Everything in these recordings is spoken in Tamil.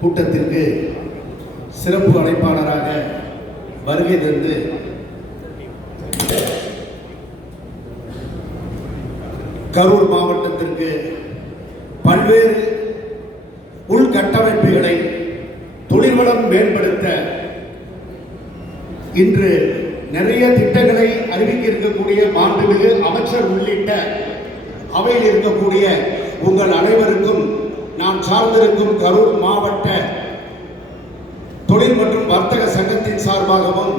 கூட்டத்திற்கு சிறப்பு அழைப்பாளராக வருகை தந்து கரூர் மாவட்டத்திற்கு பல்வேறு உள்கட்டமைப்புகளை தொழில்வளம் மேம்படுத்த இன்று நிறைய திட்டங்களை அறிவிக்க இருக்கக்கூடிய மாண்புமிகு அமைச்சர் உள்ளிட்ட அவையில் இருக்கக்கூடிய உங்கள் அனைவருக்கும் நான் சார்ந்திருக்கும் கரூர் மாவட்ட தொழில் மற்றும் வர்த்தக சங்கத்தின் சார்பாகவும்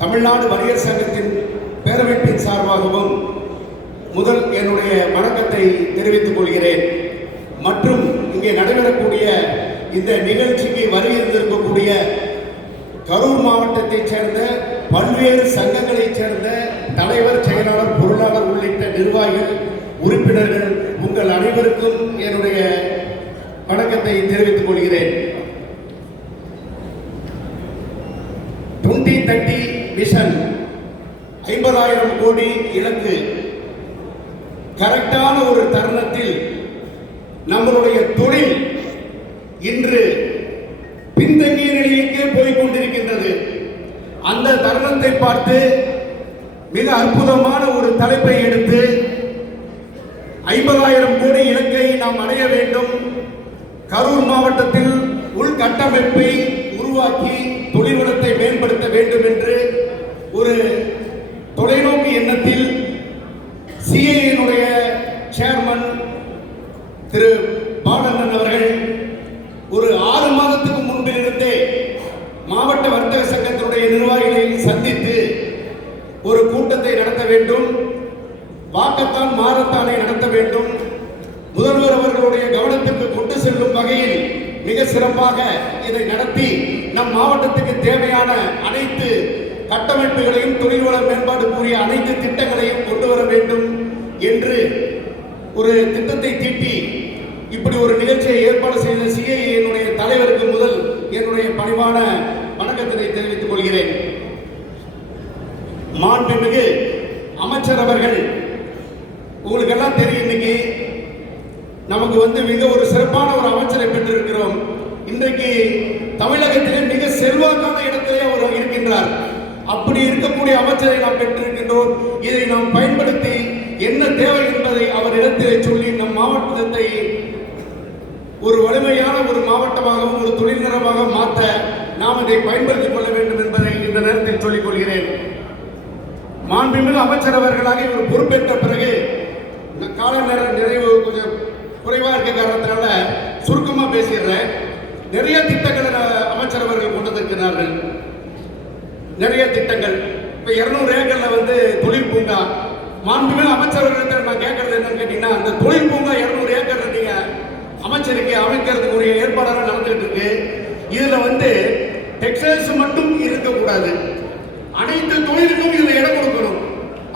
தமிழ்நாடு வணிகர் சங்கத்தின் பேரமைப்பின் சார்பாகவும் முதல் என்னுடைய வணக்கத்தை தெரிவித்துக் கொள்கிறேன். மற்றும் இங்கே நடைபெறக்கூடிய இந்த நிகழ்ச்சிக்கு வருகின்றிருக்கக்கூடிய கரூர் மாவட்டத்தைச் சேர்ந்த பல்வேறு சங்கங்களைச் சேர்ந்த தலைவர், செயலாளர், பொருளாளர் உள்ளிட்ட நிர்வாகிகள், உறுப்பினர்கள் உங்கள் அனைவருக்கும் என்னுடைய வணக்கத்தை தெரிவித்துக் கொள்கிறேன். 2030 விஷன் 50,000 கோடி இலக்கு கரெக்டான ஒரு தருணத்தில் நம்மளுடைய தொழில் இன்று பின்தங்கிய நிலையிற்கே போய்கொண்டிருக்கின்றது. அந்த தருணத்தை பார்த்து மிக அற்புதமான ஒரு தலைப்பை எடுத்து 50,000 கோடி இலக்கை நாம் அடைய வேண்டும், கரூர் மாவட்டத்தில் உள்கட்டமைப்பை உருவாக்கி தொழில் வளத்தை மேம்படுத்த வேண்டும் என்று ஒரு தொலைநோக்கு எண்ணத்தில் சிஏனுடைய சேர்மன் திரு பாலண்ணன் அவர்கள் ஒரு 6 மாதத்துக்கு முன்பிலிருந்தே மாவட்ட வர்த்தக சங்கத்தினுடைய நிர்வாகிகளை சந்தித்து ஒரு கூட்டத்தை நடத்த வேண்டும், வாக்கத்தான் மாறத்தானே நடத்த வேண்டும், முதல்வர் அவர்களுடைய கவனத்துக்கு கொண்டு செல்லும் வகையில் மிக சிறப்பாக இதை நடத்தி நம் மாவட்டத்துக்கு தேவையான அனைத்து கட்டமைப்புகளையும் தொழில்வள மேம்பாடு கூறிய அனைத்து திட்டங்களையும் கொண்டு வர வேண்டும் என்று ஒரு திட்டத்தை தீட்டி இப்படி ஒரு நிகழ்ச்சியை ஏற்பாடு செய்த சிஐஏனுடைய தலைவருக்கு முதல் என்னுடைய பணிவான வணக்கத்தினை தெரிவித்துக் கொள்கிறேன். மாண்புமிகு அமைச்சர் அவர்கள், உங்களுக்கு எல்லாம் தெரியும், இன்னைக்கு நமக்கு மிக ஒரு சிறப்பான ஒரு அமைச்சரை பெற்றிருக்கிறோம். இன்றைக்கு தமிழகத்திலே மிக செல்வாக்கான இடத்திலே அவர் இருக்கின்றார். அப்படி இருக்கக்கூடிய அமைச்சரை நாம் பெற்றிருக்கின்றோம். இதை நாம் பயன்படுத்தி என்ன தேவை என்பதை அவர் இடத்திலே சொல்லி நம் மாவட்டத்தை ஒரு வலிமையான ஒரு மாவட்டமாகவும் ஒரு தொழில் நகரமாக மாற்ற நாம் இதை பயன்படுத்திக் கொள்ள வேண்டும் என்பதை இந்த நேரத்தில் சொல்லிக் கொள்கிறேன். மாண்புமிகு அமைச்சர் அவர்களாக இவர் பொறுப்பேற்ற பிறகு கால நேரம் நிறைவு கொஞ்சம் குறைவாக இருக்க காரணத்தினால சுருக்கமாக பேசிடுறேன். நிறைய திட்டங்களை அமைச்சர் அவர்கள் கொண்டு வந்திருக்கிறார்கள். நிறைய திட்டங்கள். இப்போ 200 ஏக்கர்ல தொழில் பூங்கா, மாண்புமிகு அமைச்சர்கள் நான் கேட்கறது என்னன்னு கேட்டீங்கன்னா, அந்த தொழில் பூங்கா 200 ஏக்கர் நீங்க அமைச்சருக்கு அமைக்கிறதுக்கு ஒரு ஏற்பாடாக நடந்துட்டு இருக்கு. இதுல டெக்ஸ்டைல்ஸ் மட்டும் இருக்கக்கூடாது, அனைத்து தொழிலுக்கும் இதுல இடம் கொடுக்கணும்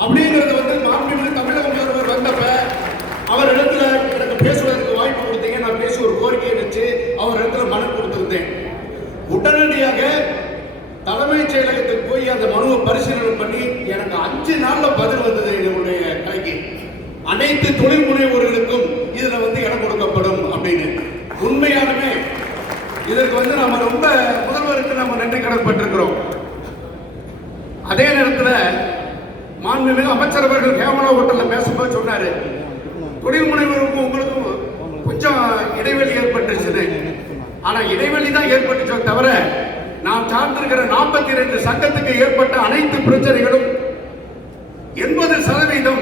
அப்படிங்கிறது மாண்புமிகு தமிழக முதல்வர் வந்தப்ப அவர் இடத்துல எனக்கு பேசுவதற்கு வாய்ப்பு கொடுத்தீங்க. நான் பேசி ஒரு கோரிக்கையை வச்சு அவர் இடத்துல மனு கொடுத்திருந்தேன். உடனடியாக தலைமைச் செயலகத்துக்கு போய் அந்த மனுவை பரிசீலனை பண்ணி எனக்கு 5 நாள்ல பதில் வந்தது. என்னுடைய கலைக்கு அனைத்து தொழில் முனைவோர்களுக்கும் இதுல இடம் கொடுக்கப்படும் அப்படின்னு. உண்மையாலுமே இதற்கு நம்ம ரொம்ப முதல்வருக்கு நம்ம நன்றி கடன் பட்டிருக்கிறோம். அதே நேரத்தில் மாண்புமிகு அமைச்சர் அவர்கள் கேமரா ஹோட்டல்ல பேசும்போது சொன்னாரு, தொழில் முனைவோருக்கும் உங்களுக்கும் கொஞ்சம் இடைவெளி ஏற்பட்டுச்சு. ஆனா இடைவெளி தான் ஏற்பட்டுச்சோ தவிர நாம் சார்ந்திருக்கிற 42 சங்கத்துக்கு ஏற்பட்ட அனைத்து பிரச்சனைகளும் 80%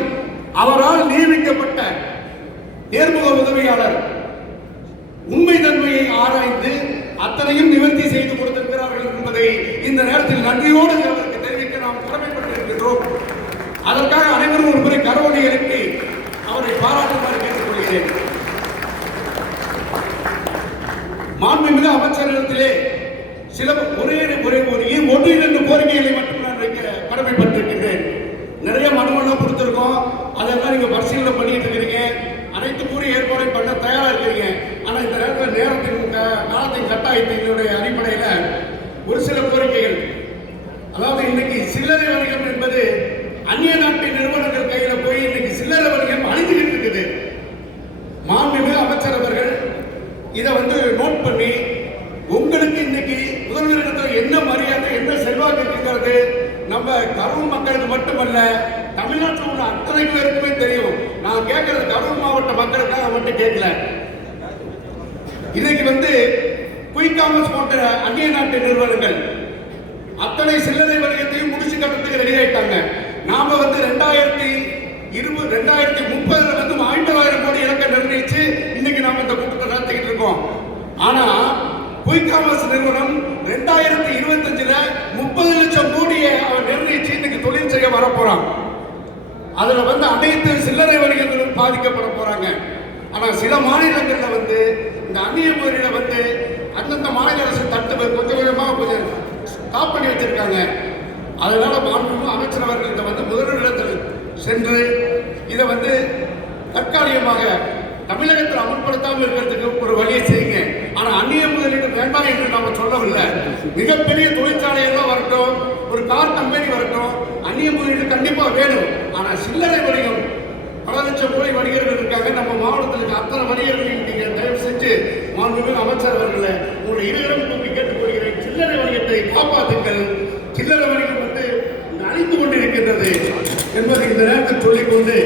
அவரால் நியமிக்கப்பட்ட நேர்முக உதவியாளர் உண்மை தன்மையை ஆராய்ந்து அத்தனையும் நிவர்த்தி செய்து கொடுத்திருக்கிறார்கள் என்பதை இந்த நேரத்தில் நன்றியோடு அவருக்கு தெரிவிக்க நாம் கடமைப்பட்டிருக்கின்றோம். அதற்காக அனைவரும் ஒரு முறை கரவொலி எழுப்பி அவரை பாராட்டுமாறு கேட்டுக்கொள்கிறேன். மாண்புமிகு அமைச்சரிடத்திலே சில ஒன்றிரண்டு கோரிக்கைகளை மட்டும் நான் வைக்க கடமைப்பட்டிருக்கின்றேன். நிறைய மனுவெல்லாம் கொடுத்திருக்கோம், அதெல்லாம் நீங்க பரிசீலனை பண்ணிட்டு இருக்கிறீங்க, அனைத்து கூறிய ஏற்பாடை பண்ண தயாரா இருக்கிறீங்க. ஆனா இந்த நேரத்தில் நேரத்தின் காலத்தின் கட்டாயத்தினுடைய அடிப்படையில் ஒரு சில கோரிக்கைகள், அதாவது இன்னைக்கு சில்லறை வணிகம் என்பது அந்நிய நாட்டு நிறுவனங்கள் கையில போய் இன்னைக்கு சில்லறை வணிகம் அழிஞ்சுக்கிட்டு இருக்குது. மாண்புமிகு அமைச்சர் அவர்கள் இதை நோட் பண்ணி முதல்வரிடத்தில் என்ன மரியாதை என்ன செல்வாக்கு இருக்குங்கிறது நம்ம கரூர் மக்களுக்கு மட்டுமல்ல தமிழ்நாட்டில் உள்ள அத்தனை பேருக்குமே தெரியும். நான் கேட்கறது கரூர் மாவட்ட மக்களுக்காக மட்டும் கேட்கல. இன்னைக்கு வந்து குயிக் காமர்ஸ் போன்ற அந்நிய நாட்டு நிறுவனங்கள் அத்தனை சில்லறை வணிகத்தையும் முடிச்சு கட்டுறதுக்கு ரெடி ஆயிட்டாங்க. நாம வந்து 2030 வந்து 50,000 கோடி இலக்கை நிர்ணயிச்சு இன்னைக்கு நாம இந்த கூட்டத்தை நடத்திக்கிட்டு இருக்கோம். ஆனா குயிக் காமர்ஸ் நிறுவனம் 2025 30 லட்சம் கோடியை அவர் நிர்ணயிச்சு இன்னைக்கு தொழில் செய்ய வர போறான். அதுல வந்து அனைத்து சில்லறை வணிகங்களும் பாதிக்கப்பட போறாங்க. ஆனா சில மாநிலங்கள்ல வந்து இந்த அந்நிய முதலீட வந்து அந்தந்த மாநில அரசு தட்டு கொஞ்சம் கொஞ்சமா கொஞ்சம் ஸ்டாப் பண்ணி வச்சிருக்காங்க. அதனால மாண்புமிகு அமைச்சர் அவர்கள் இதை வந்து முதலிடத்தில் சென்று இதை வந்து தற்காலிகமாக தமிழகத்தில் அமல்படுத்தாமல் இருக்கிறதுக்கு ஒரு வழியை செய்யுங்க. ஆனா அந்நிய முதலீடு வேண்டாம் என்று நாம சொல்லவில்லை. மிகப்பெரிய தொழிற்சாலையெல்லாம் வரட்டும், ஒரு கார் கம்பெனி வரட்டும், அந்நிய முதலீடு கண்டிப்பா வேணும். ஆனா சில்லறை வணிகம் பல லட்சம் கோடி வணிகர்கள் இருக்காங்க. நம்ம மாவட்டத்தில் அத்தனை வணிகர்களையும் நீங்க தயவு செஞ்சு மாண்புமிகு அமைச்சர் அவர்களை உங்களுடைய இருவரும் கூப்பி கேட்டுக்கொள்கிறேன். சில்லறை வணிகத்தை காப்பாற்றுங்கள். சில்லறை வணிகம் வந்து அழிந்து கொண்டிருக்கின்றது என்பதை இந்த நேரத்தில் சொல்லிக்கொண்டு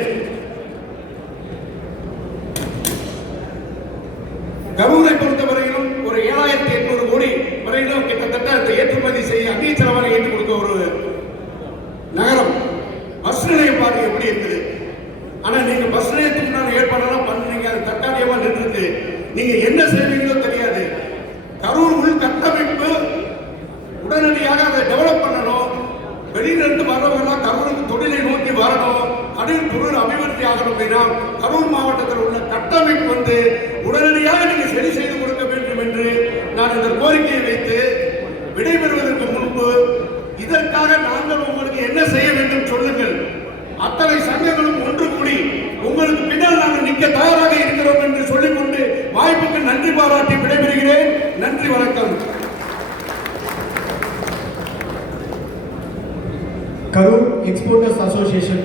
கரூரை பொறுத்தவரையிலும் ஒரு 7,800 கோடி வரையிலும் கிட்டத்தட்ட அந்த ஏற்றுமதி செய்ய அந்நிய செலவான ஏற்றி கொடுக்க ஒரு நகரம். பஸ் நிலையம் பாருங்க எப்படி இருக்குது. ஆனா நீங்க பஸ் நிலையத்துக்கு நான் ஏற்பாடெல்லாம் பண்ணுறீங்க, அது தற்காலிகமா நின்றுருக்கு. நீங்க என்ன செய்வீங்களோ தெரியாது. கரூர் உள் கட்டமைப்பு உடனடியாக அதை டெவலப் பண்ணணும். வெளியிலிருந்து வரவங்கெல்லாம் கரூருக்கு தொழிலை நோக்கி வரணும். கடல் பொருள் அபிவிருத்தி ஆகணும் அப்படின்னா கரூர் மாவட்டத்தில் உள்ள கட்டமைப்பு வந்து உடனடியாக நீங்க சரி செய்து கொடுக்க வேண்டும் என்று நான் இந்த கோரிக்கையை வைத்து விடைபெறுவதற்கு முன்பு இதற்காக நாங்கள் உங்களுக்கு என்ன செய்ய வேண்டும் சொல்லுங்கள். அத்தனை சங்கங்களும் ஒன்று கூடி உங்களுக்கு பின்னால் நாங்கள் நிற்க தயாராக இருக்கிறோம் என்று சொல்லிக்கொண்டு வாய்ப்புக்கு நன்றி பாராட்டி விடைபெறுகிறேன். நன்றி, வணக்கம். Karur Exporters Association